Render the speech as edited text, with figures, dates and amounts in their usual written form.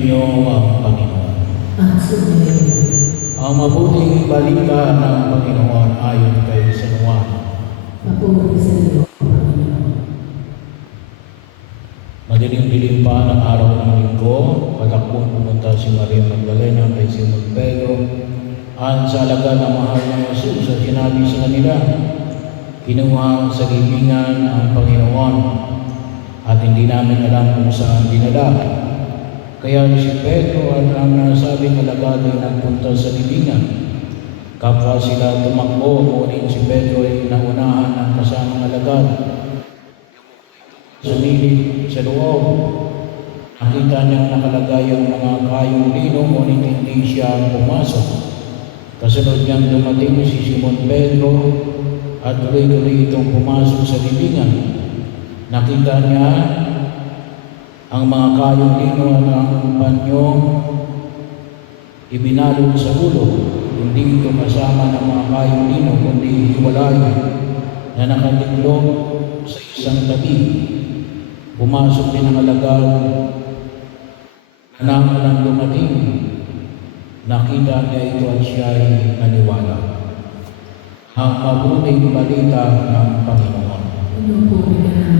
Inyo ang Panginoon. At sumayin. Ang mabuting balita ng Panginoon ayon kay San Juan. Papuri sa iyo, Panginoon. Madilim-dilim pa ng araw ng linggo, patakbong pumunta si Maria Magdalena kay Simon Pedro at sa alagad ng mahal ng Jesus at sinabi sa kanila, kinuha sa libingan ang Panginoon at hindi namin alam kung saan dinala. Kaya si Pedro at ang nasabing alagad ay nagpunta sa libingan. Kapwa sila tumakbo, ngunit si Pedro ay naunahan ng kasamang alagad. Sumilip sa loob, nakita niyang nakalagay ang mga kayong lino, ngunit hindi siya pumasok. Kasunod niyang dumating si Simon Pedro at tuloy-tuloy itong pumasok sa libingan. Nakita niya ang mga kayong lino at ang panyo ibinalot sa ulo. Hindi ito kasama ng mga kayong lino, kundi hiwalay na nakatiklop sa isang tabi. Pumasok din ang alagad na nang dumating. Nakita niya ito at siya ay naniwala. Ang mabuting balita ng Panginoon. Pinupuri ka namin,